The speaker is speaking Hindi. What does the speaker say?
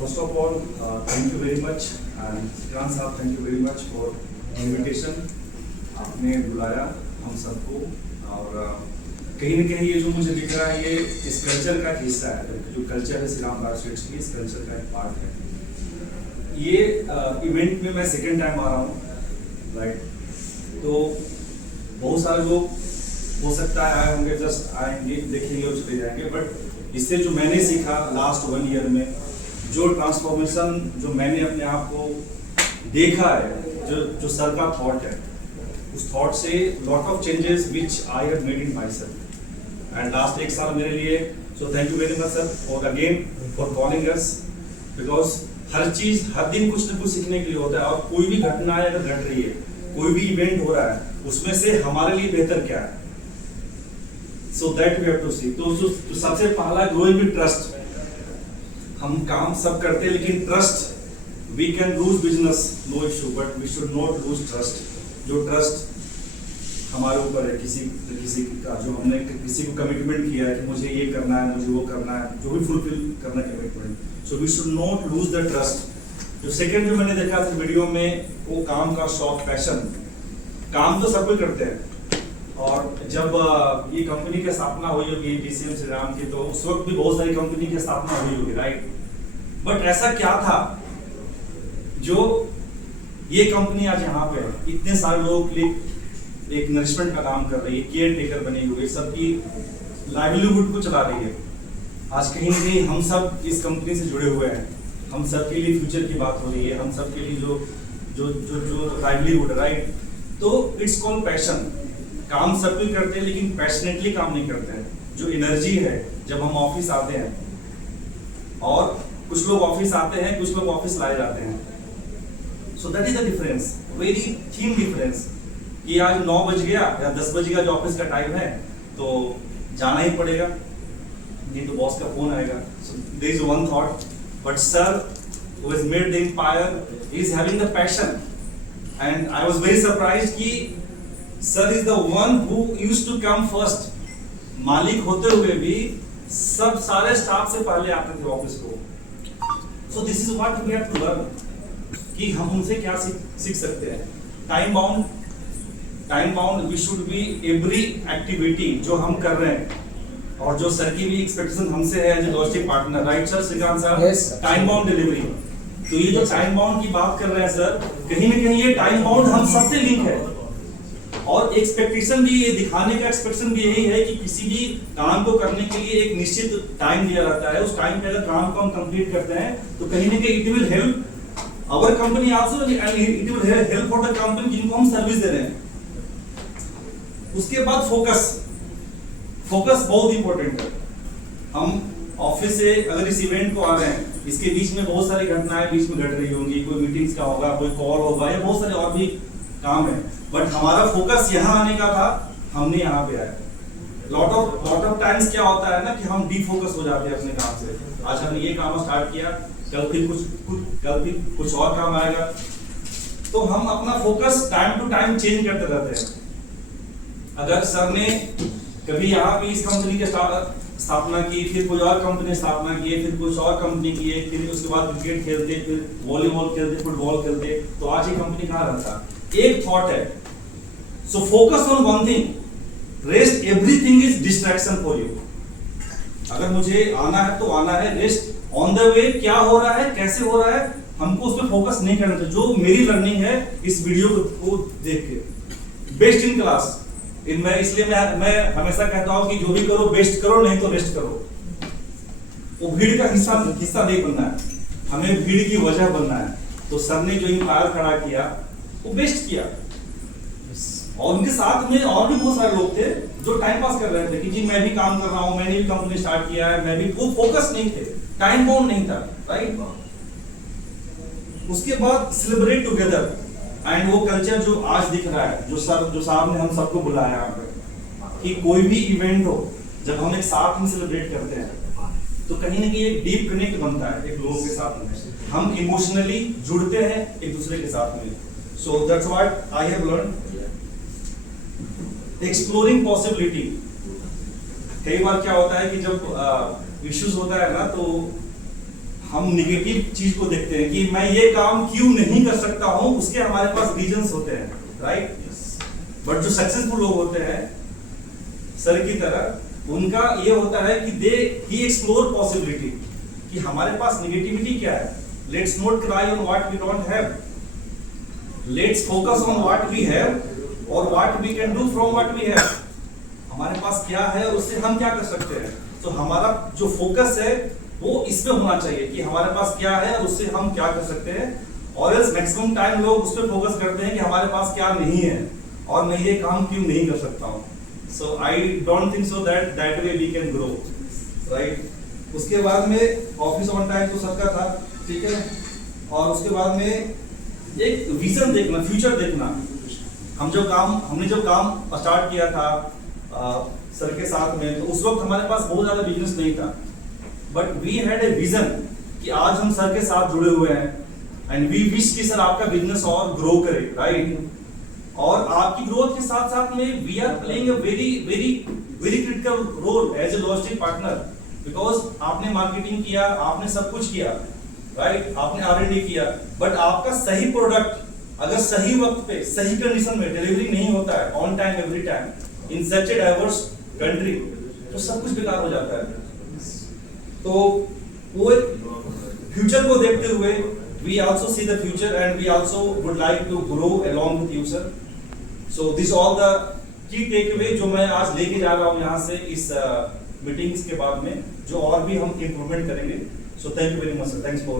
First of all, thank you very much and Vikrant साहब, thank you very much for invitation. आपने बुलाया हम सबको और कहीं न कहीं ये जो मुझे दिख रहा है ये इस कल्चर का हिस्सा है, जो कल्चर है श्री राम पार्क स्वीट्स की, इस कल्चर का एक पार्ट है। ये इवेंट में मैं सेकेंड टाइम आ रहा हूँ, राइट? तो बहुत सारे लोग हो सकता है आए होंगे, जस्ट आएंगे देखेंगे और चले जाएंगे, बट इससे जो मैंने सीखा लास्ट 1 ईयर में, जो ट्रांसफॉर्मेशन जो मैंने अपने आप को देखा है, जो सर का थॉट है, उस थॉट से lot of changes which I have made in myself and last 1 साल मेरे लिए। So thank you very much sir for again for calling us, because हर चीज हर दिन कुछ न कुछ सीखने के लिए होता है, और कोई भी घटना है अगर घट रही है, कोई भी इवेंट हो रहा है, उसमें से हमारे लिए बेहतर क्या है, so that we have to see. तो सबसे पहला ग्रोइंग विद ट्रस्ट। हम काम सब करते हैं लेकिन trust, we can lose business no issue, but we should not lose trust. जो ट्रस्ट हमारे ऊपर है किसी का, जो हमने किसी को कमिटमेंट किया है कि मुझे ये करना है, मुझे वो करना है, जो भी फुलफिल करना commitment, so we should not lose the trust. जो सेकंड जो मैंने देखा था वीडियो में, वो काम का शौक, पैशन। काम तो सब कोई करते हैं, और जब ये कंपनी की स्थापना हुई होगी DCM श्री राम की, तो उस वक्त भी बहुत सारी कंपनी की स्थापना हुई होगी, राइट? बट ऐसा क्या था जो ये कंपनी आज यहाँ पे है, इतने सारे लोगों के लिए एक नरिशमेंट का काम कर रही है, केयर टेकर बनी हुई है, सबकी लाइवलीहुड को चला रही है। आज कहीं न कहीं हम सब इस कंपनी से जुड़े हुए हैं, हम सब के लिए फ्यूचर की बात हो रही है, हम सब के लिए जो लाइवलीहुड, राइट? तो इट्स कॉल्ड पैशन। काम सब कोई करते हैं लेकिन पैशनेटली काम नहीं करते हैं। जो एनर्जी है जब हम ऑफिस आते हैं, और कुछ लोग ऑफिस आते हैं, कुछ लोग ऑफिस लाए जाते हैं, so that is the difference, very theme difference, कि आज 9 बज गया या 10 बज गया जो ऑफिस का टाइम है, तो जाना ही पड़ेगा, नहीं तो बॉस का फोन आएगा। So there is one thought, but sir who has made the empire is having the passion, and I was very surprised कि sir is the one who used to come first. मालिक होते हुए भी सब सारे स्टाफ से पहले आते थे ऑफिस को। So this is what we have to learn, कि हम उनसे क्या सीख सकते हैं। Time bound we should be every activity जो हम कर रहे हैं, और जो सर की भी एक्सपेक्टेशन हमसे है as a logistic partner, right sir Shrikant sahab? Time bound delivery. तो ये जो टाइम बाउंड की बात कर रहे हैं सर, कहीं ना कहीं ये टाइम बाउंड हम सबसे लिंक है, और एक्सपेक्टेशन भी, ये दिखाने का एक्सपेक्टेशन भी यही है कि किसी भी काम को करने के लिए एक निश्चित टाइम दिया जाता है। उस टाइम पे अगर काम को हम कंप्लीट करते हैं तो कहीं ना कहीं it will help our company also, and it will help for the company जिनको हम सर्विस दे रहे हैं। उसके बाद फोकस बहुत इंपॉर्टेंट है। हम ऑफिस से अगर इस इवेंट को आ रहे हैं, इसके बीच में बहुत सारी घटनाएं बीच में घट रही होंगी, कोई मीटिंग्स का होगा, कोई कॉल होगा, या बहुत सारे और भी काम है, बट हमारा फोकस यहाँ आने का था, हमने यहाँ पे आया। लॉट ऑफ टाइम्स क्या होता है ना कि हम डीफोकस हो जाते हैं अपने काम से। आज हमने ये काम स्टार्ट किया, कल फिर कुछ और काम आएगा, तो हम अपना focus time to time change करते रहते हैं। अगर सर ने कभी यहाँ पे इस कंपनी के स्थापना की, फिर कोई और कंपनी स्थापना की, फिर कुछ और कंपनी की, फिर उसके बाद क्रिकेट खेलते, फिर वॉलीबॉल खेलते, फुटबॉल खेलते, तो आज ये कंपनी कहाँ रहता? एक थॉट है। So focus on one thing, rest everything is distraction for you. अगर मुझे आना है तो आना है, रेस्ट ऑन द वे क्या हो रहा है, कैसे हो रहा है, हमको उस पर फोकस नहीं करना चाहिए। जो मेरी लर्निंग है इस वीडियो को देख के, बेस्ट इन क्लास, इसलिए मैं हमेशा कहता हूं कि जो भी करो बेस्ट करो, नहीं तो रेस्ट करो। वो भीड़ का हिस्सा नहीं बनना है, हमें भीड़ की वजह बनना है। तो सर ने जो एम्पायर खड़ा किया वो बेस्ट किया, और उनके साथ में और भी बहुत सारे लोग थे जो टाइम पास कर रहे थे कि जी मैं भी काम कर रहा हूं, मैंने भी कंपनी स्टार्ट किया है, मैं भी, वो फोकस नहीं थे, टाइम बाउंड नहीं था, राइट? उसके बाद सेलिब्रेट टुगेदर, एंड वो कल्चर जो आज दिख रहा है, जो साहब ने हम सबको बुलाया यहाँ पे, कि कोई भी इवेंट हो, जब हम एक साथ में सेलिब्रेट करते हैं तो कहीं ना कहीं एक डीप कनेक्ट बनता है एक लोगों के साथ में, हम इमोशनली जुड़ते हैं एक दूसरे के साथ में। So that's what I have learn, exploring possibility. कई बार क्या होता है कि जब इश्यूज होता है ना, तो हम निगेटिव चीज को देखते हैं कि मैं ये काम क्यों नहीं कर सकता हूं, उसके हमारे पास रीजंस होते हैं, राइट। बट जो सक्सेसफुल लोग होते हैं सर की तरह, उनका ये होता है कि ही एक्सप्लोर पॉसिबिलिटी कि हमारे पास निगेटिविटी क्या है। Let's not cry on what we don't have, let's focus on what we have और what we can do from what we have. हमारे पास क्या है और उससे हम क्या कर सकते हैं। तो हमारा जो फोकस है वो इस पे होना चाहिए कि हमारे पास क्या है और उससे हम क्या कर सकते हैं। और एल्स मैक्सिमम टाइम लोग उस पे फोकस करते हैं कि हमारे पास क्या नहीं है और मैं ये काम क्यों नहीं कर सकता हूँ। So I don't think so that way we can grow, right. उसके बाद में ऑफिस ऑन टाइम तो सबका था, ठीक है। और उसके बाद में एक विजन देखना, फ्यूचर देखना। हमने जब काम स्टार्ट किया था सर के साथ में, तो उस वक्त हमारे पास बहुत ज्यादा बिजनेस नहीं था, but we had a vision कि आज हम सर के साथ जुड़े हुए हैं एंड वी विश कि सर आपका बिजनेस और ग्रो करे, राइट। और आपकी ग्रोथ के साथ साथ में we are playing a very very very critical role as a logistic partner, because आपने मार्केटिंग किया, आपने सब कुछ किया, राइट, आपने R&D किया, बट आपका सही प्रोडक्ट अगर सही वक्त पे सही कंडीशन में डिलीवरी नहीं होता है on time every time in such a diverse country, तो सब कुछ बेकार हो जाता है। तो वो फ्यूचर को देखते हुए we also see the future and we also would like to grow along with you sir. So this all the key takeaway जो मैं आज लेके जा रहा हूँ यहाँ से इस मीटिंग्स के बाद में, जो और भी हम इम्प्रूवमेंट करेंगे। So thank you very much sir, thanks for